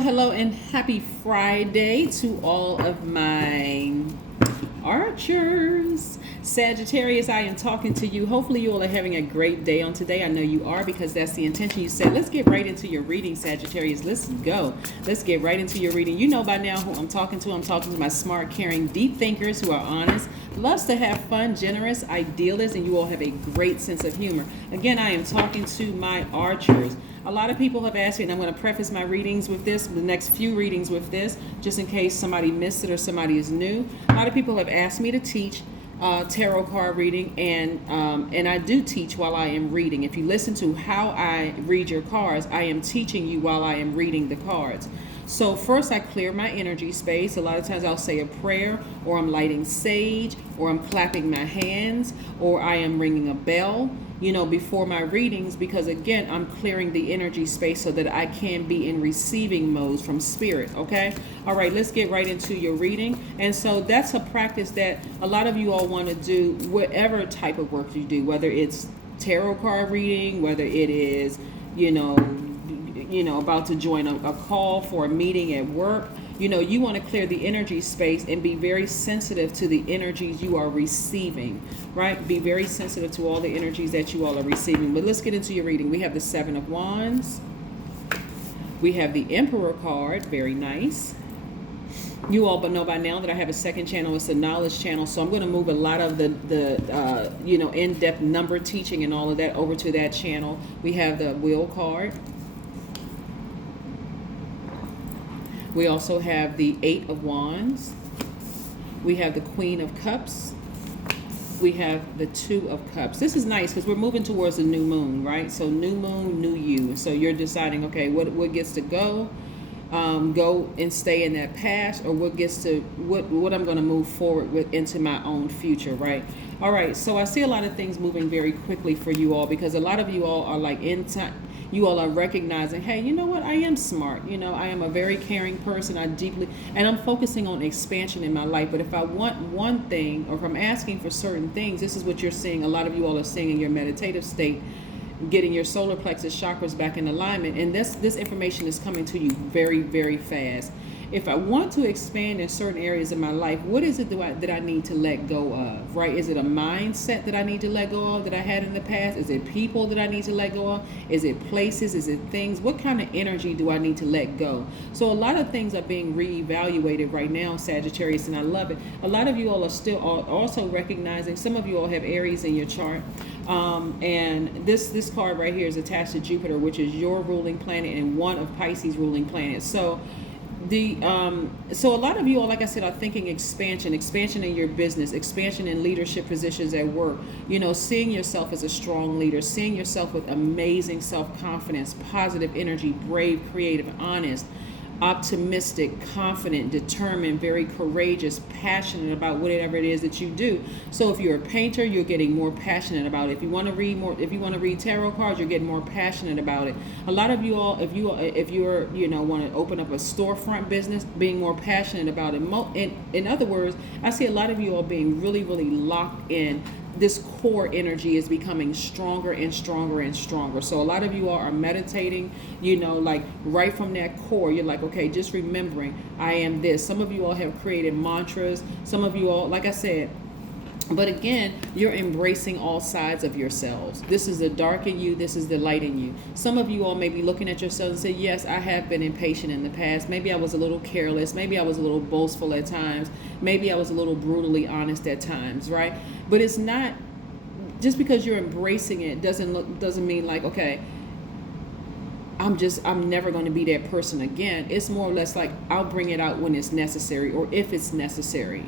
Hello, and happy Friday to all of my archers. Sagittarius, I am talking to you. Hopefully you all are having a great day on today. I know you are, because that's the intention. You said, let's get right into your reading, Sagittarius. Let's go. Let's get right into your reading. You know by now who I'm talking to. I'm talking to my smart, caring, deep thinkers who are honest, loves to have fun, generous, idealists, and you all have a great sense of humor. Again, I am talking to my archers. A lot of people have asked me, and I'm going to preface my readings with this, the next few readings with this, just in case somebody missed it or somebody is new. A lot of people have asked me to teach tarot card reading, and I do teach while I am reading. If you listen to how I read your cards, I am teaching you while I am reading the cards. So first I clear my energy space. A lot of times I'll say a prayer, or I'm lighting sage, or I'm clapping my hands, or I am ringing a bell, before my readings, because again, I'm clearing the energy space so that I can be in receiving mode from spirit, okay? All right, let's get right into your reading. And so that's a practice that a lot of you all want to do, whatever type of work you do, whether it's tarot card reading, whether it is, about to join a call for a meeting at work. You want to clear the energy space and be very sensitive to the energies you are receiving, right? Be very sensitive to all the energies that you all are receiving. But let's get into your reading. We have the Seven of Wands. We have the Emperor card. Very nice. You all but know by now that I have a second channel. It's a knowledge channel. So I'm going to move a lot of the in-depth number teaching and all of that over to that channel. We have the Wheel card. We also have the Eight of Wands. We have the Queen of Cups. We have the Two of Cups. This is nice because we're moving towards the new moon, right? So new moon, new you. So you're deciding, okay, what gets to go and stay in that past, or what gets to what I'm going to move forward with into my own future, right? All right. So I see a lot of things moving very quickly for you all, because a lot of you all are like in time. You all are recognizing, hey, you know what? I am smart. I am a very caring person. And I'm focusing on expansion in my life. But if I want one thing, or if I'm asking for certain things, this is what you're seeing. A lot of you all are seeing in your meditative state, getting your solar plexus chakras back in alignment. And this information is coming to you very, very fast. If I want to expand in certain areas of my life, what is it that I need to let go of, right? Is it a mindset that I need to let go of that I had in the past? Is it people that I need to let go of? Is it places? Is it things? What kind of energy do I need to let go? So a lot of things are being reevaluated right now, Sagittarius, and I love it. A lot of you all are still also recognizing, some of you all have Aries in your chart. And this card right here is attached to Jupiter, which is your ruling planet, and one of Pisces' ruling planets. So so a lot of you all, like I said, are thinking expansion in your business, expansion in leadership positions at work, seeing yourself as a strong leader, seeing yourself with amazing self-confidence, positive energy, brave, creative, honest, optimistic, confident, determined, very courageous, passionate about whatever it is that you do. So if you're a painter, you're getting more passionate about it. If you want to read tarot cards, you're getting more passionate about it. A lot of you all, if you're want to open up a storefront business, being more passionate about it. In other words, I see a lot of you all being really, really locked in. This core energy is becoming stronger and stronger and stronger. So a lot of you all are meditating, like right from that core. You're like, okay, just remembering I am this. Some of you all have created mantras. Some of you all, like I said, but again, you're embracing all sides of yourselves. This is the dark in you. This is the light in you. Some of you all may be looking at yourselves and say, yes, I have been impatient in the past. Maybe I was a little careless. Maybe I was a little boastful at times. Maybe I was a little brutally honest at times, right? But it's not, just because you're embracing it doesn't mean like, okay, I'm never going to be that person again. It's more or less like, I'll bring it out when it's necessary, or if it's necessary.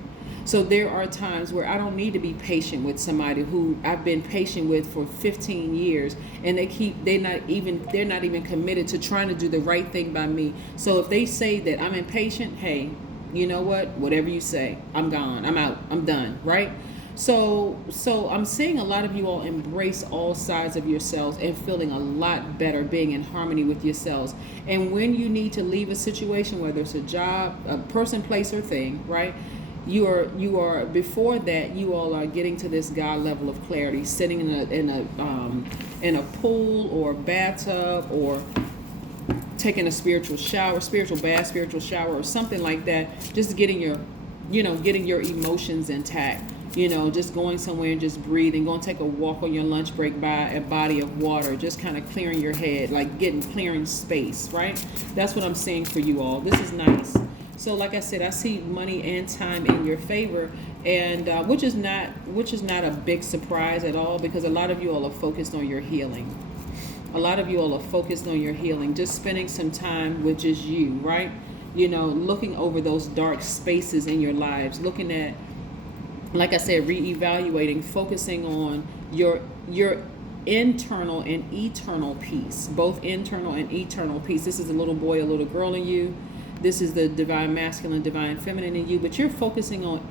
So there are times where I don't need to be patient with somebody who I've been patient with for 15 years, and they're not even committed to trying to do the right thing by me. So if they say that I'm impatient, hey, you know what? Whatever you say, I'm gone. I'm out. I'm done. Right? So I'm seeing a lot of you all embrace all sides of yourselves and feeling a lot better, being in harmony with yourselves. And when you need to leave a situation, whether it's a job, a person, place, or thing, right? You are before that, you all are getting to this God level of clarity, sitting in a pool or bathtub or taking a spiritual shower, spiritual bath, spiritual shower, or something like that. Just getting your, getting your emotions intact. Just going somewhere and just breathing, going to take a walk on your lunch break by a body of water, just kind of clearing your head, like clearing space, right? That's what I'm saying for you all. This is nice. So like I said, I see money and time in your favor, and which is not a big surprise at all, because a lot of you all are focused on your healing. A lot of you all are focused on your healing, just spending some time with just you, right? Looking over those dark spaces in your lives, looking at, like I said, reevaluating, focusing on your internal and eternal peace, both internal and eternal peace. This is a little boy, a little girl in you. This is the divine masculine, divine feminine in you, but you're focusing on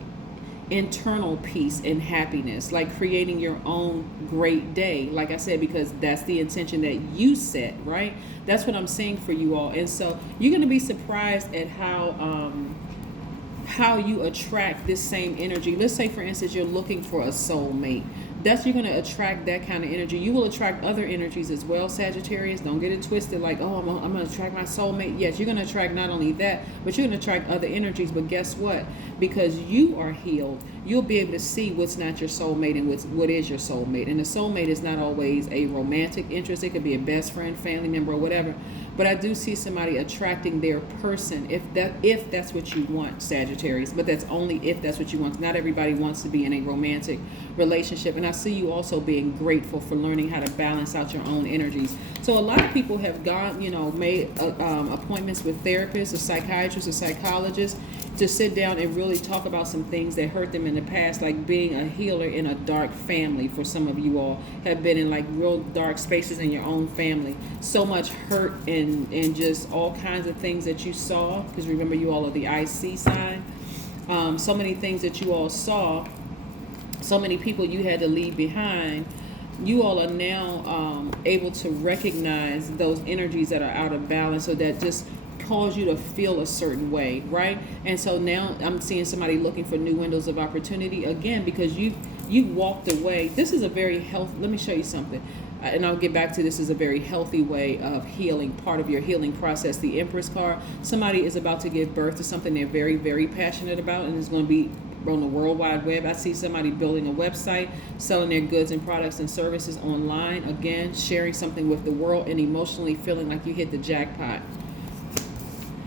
internal peace and happiness, like creating your own great day, like I said, because that's the intention that you set, right? That's what I'm saying for you all. And so you're going to be surprised at how you attract this same energy. Let's say, for instance, you're looking for a soulmate. You're going to attract that kind of energy. You will attract other energies as well, Sagittarius. Don't get it twisted like, oh, I'm going to attract my soulmate. Yes, you're going to attract not only that, but you're going to attract other energies. But guess what? Because you are healed, you'll be able to see what's not your soulmate and what is your soulmate. And the soulmate is not always a romantic interest. It could be a best friend, family member, or whatever. But I do see somebody attracting their person if that's what you want, Sagittarius. But that's only if that's what you want. Not everybody wants to be in a romantic relationship. And I see you also being grateful for learning how to balance out your own energies. So a lot of people have gone, made appointments with therapists, or psychiatrists, or psychologists to sit down and really talk about some things that hurt them in the past, like being a healer in a dark family. For some of you all have been in like real dark spaces in your own family. So much hurt and just all kinds of things that you saw, because remember, you all are the IC sign. So many things that you all saw, so many people you had to leave behind. You all are now able to recognize those energies that are out of balance, so that just cause you to feel a certain way, right? And so now I'm seeing somebody looking for new windows of opportunity again, because you walked away. This is a very healthy, let me show you something, and I'll get back to this, is a very healthy way of healing, part of your healing process. The Empress card, somebody is about to give birth to something they're very, very passionate about, and it's going to be on the World Wide Web. I see somebody building a website, selling their goods and products and services online, again, sharing something with the world, and emotionally feeling like you hit the jackpot.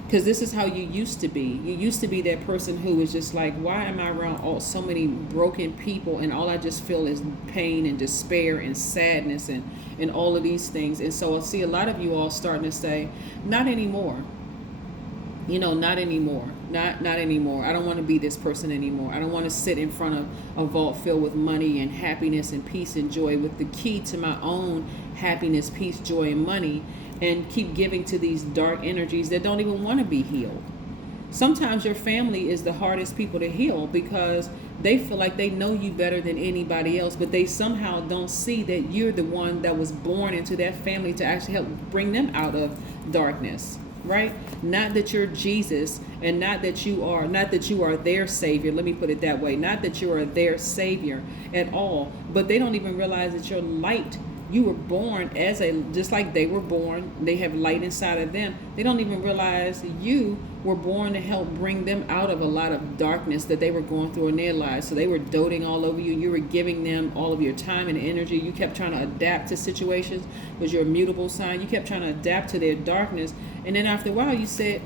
Because this is how you used to be. You used to be that person who was just like, why am I around so many broken people, and all I just feel is pain and despair and sadness and all of these things. And so I see a lot of you all starting to say, not anymore. Not anymore. Not anymore. I don't want to be this person anymore. I don't want to sit in front of a vault filled with money and happiness and peace and joy, with the key to my own happiness, peace, joy, and money, and keep giving to these dark energies that don't even want to be healed. Sometimes your family is the hardest people to heal, because they feel like they know you better than anybody else, but they somehow don't see that you're the one that was born into that family to actually help bring them out of darkness, right? Not that you're Jesus, and not that you are their savior. Let me put it that way. Not that you are their savior at all, but they don't even realize that you're light. You were born just like they were born. They have light inside of them. They don't even realize you were born to help bring them out of a lot of darkness that they were going through in their lives. So they were doting all over you. You were giving them all of your time and energy. You kept trying to adapt to situations, because you're a mutable sign. You kept trying to adapt to their darkness. And then after a while, you said,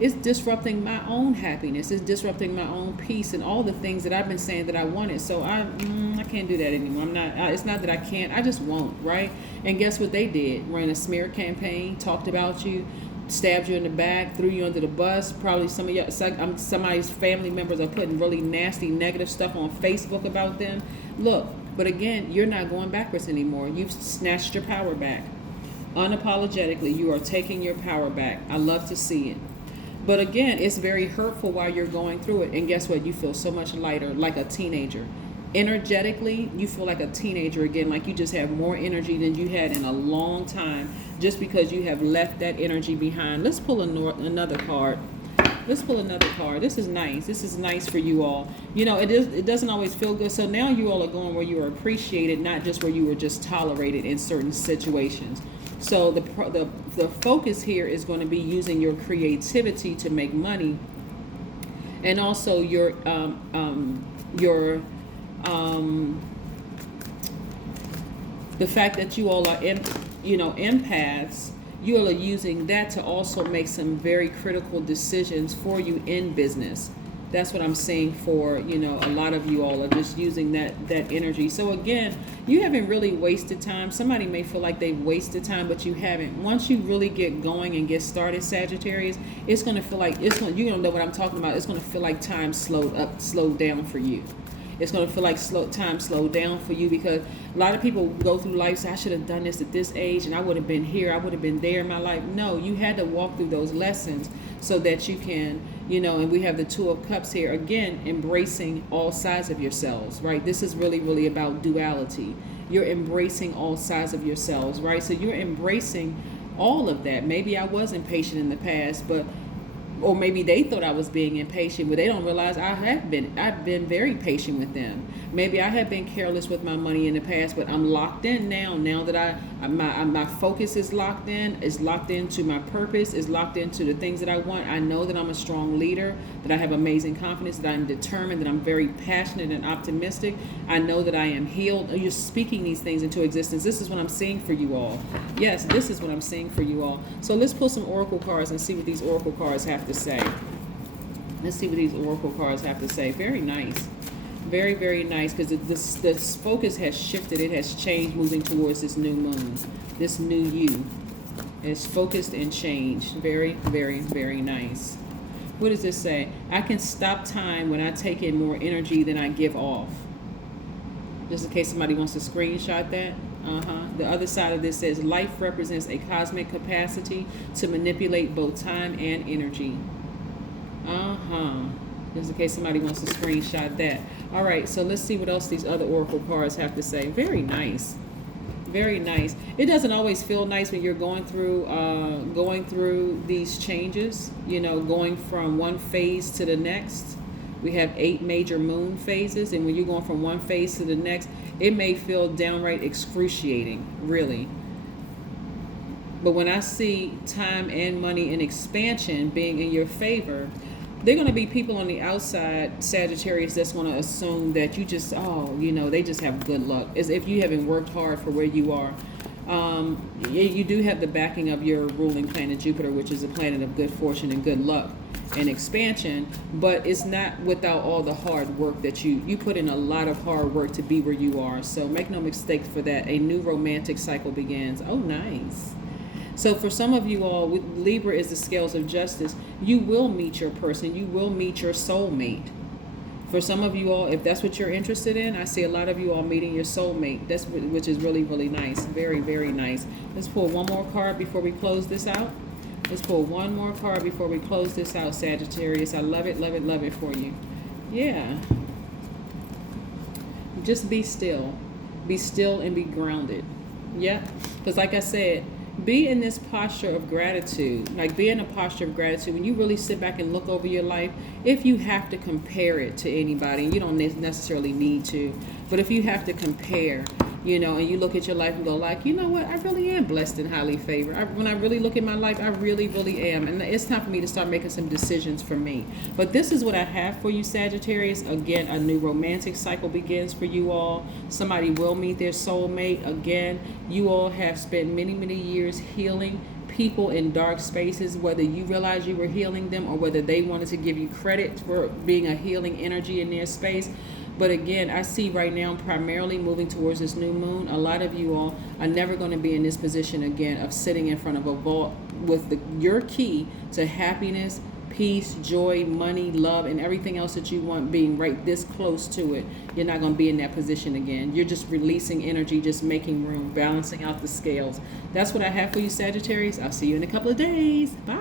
it's disrupting my own happiness. It's disrupting my own peace and all the things that I've been saying that I wanted. So I can't do that anymore. It's not that I can't. I just won't, right? And guess what they did? Ran a smear campaign, talked about you, stabbed you in the back, threw you under the bus. Probably somebody's family members are putting really nasty, negative stuff on Facebook about them. Look, but again, you're not going backwards anymore. You've snatched your power back. Unapologetically, you are taking your power back. I love to see it. But again, it's very hurtful while you're going through it. And guess what? You feel so much lighter, like a teenager. Energetically, you feel like a teenager again, like you just have more energy than you had in a long time, just because you have left that energy behind. Let's pull another card. Let's pull another card. This is nice. This is nice for you all. It doesn't always feel good. So now you all are going where you are appreciated, not just where you were just tolerated in certain situations. So the focus here is going to be using your creativity to make money, and also the fact that you all are empaths. You all are using that to also make some very critical decisions for you in business. That's what I'm saying for, a lot of you all are just using that energy. So again, you haven't really wasted time. Somebody may feel like they've wasted time, but you haven't. Once you really get going and get started, Sagittarius, it's going to feel like you're going to know what I'm talking about. It's going to feel like time slowed down for you. It's going to feel like time slowed down for you, because a lot of people go through life, say, I should have done this at this age and I would have been here, I would have been there in my life. No, you had to walk through those lessons so that you can, and we have the Two of Cups here, again, embracing all sides of yourselves, right? This is really, really about duality. You're embracing all sides of yourselves, right? So you're embracing all of that. Maybe I was impatient in the past, or maybe they thought I was being impatient, but they don't realize I've been very patient with them. Maybe I have been careless with my money in the past, but I'm locked in now. Now that my focus is locked into my purpose, is locked into the things that I want. I know that I'm a strong leader, that I have amazing confidence, that I'm determined, that I'm very passionate and optimistic. I know that I am healed. You're speaking these things into existence. This is what I'm seeing for you all. Yes, this is what I'm seeing for you all. So let's pull some oracle cards and see what these oracle cards have to say. Let's see what these oracle cards have to say. Very nice. Very, very nice, because this focus has shifted. It has changed, moving towards this new moon. This new you is focused and changed. Very, very, very nice. What does this say? I can stop time when I take in more energy than I give off. Just in case somebody wants to screenshot that. The other side of this says life represents a cosmic capacity to manipulate both time and energy. Just in case somebody wants to screenshot that. All right, so let's see what else these other oracle cards have to say. Very nice. Very nice. It doesn't always feel nice when you're going through these changes, going from one phase to the next. We have 8 major moon phases, and when you're going from one phase to the next, it may feel downright excruciating, really. But when I see time and money and expansion being in your favor, they're going to be people on the outside, Sagittarius, that's going to assume that you just, they just have good luck, as if you haven't worked hard for where you are. You do have the backing of your ruling planet, Jupiter, which is a planet of good fortune and good luck and expansion, but it's not without all the hard work that you put in. A lot of hard work to be where you are. So make no mistake for that. A new romantic cycle begins. Oh, nice. So for some of you all, with Libra is the scales of justice. You will meet your person. You will meet your soulmate. For some of you all, if that's what you're interested in, I see a lot of you all meeting your soulmate. Which is really, really nice. Very, very nice. Let's pull one more card before we close this out. Let's pull one more card before we close this out, Sagittarius. I love it, love it, love it for you. Yeah. Just be still. Be still and be grounded. Yeah. Because like I said, be in this posture of gratitude. Like, be in a posture of gratitude. When you really sit back and look over your life, if you have to compare it to anybody, and you don't necessarily need to, but if you have to compare, and you look at your life and go like, you know what, I really am blessed and highly favored. When I really look at my life, I really, really am. And it's time for me to start making some decisions for me. But this is what I have for you, Sagittarius. Again, a new romantic cycle begins for you all. Somebody will meet their soulmate. Again, you all have spent many, many years healing people in dark spaces, whether you realize you were healing them or whether they wanted to give you credit for being a healing energy in their space. But again, I see right now, primarily moving towards this new moon, a lot of you all are never going to be in this position again of sitting in front of a vault with your key to happiness, peace, joy, money, love, and everything else that you want being right this close to it. You're not going to be in that position again. You're just releasing energy, just making room, balancing out the scales. That's what I have for you, Sagittarius. I'll see you in a couple of days. Bye.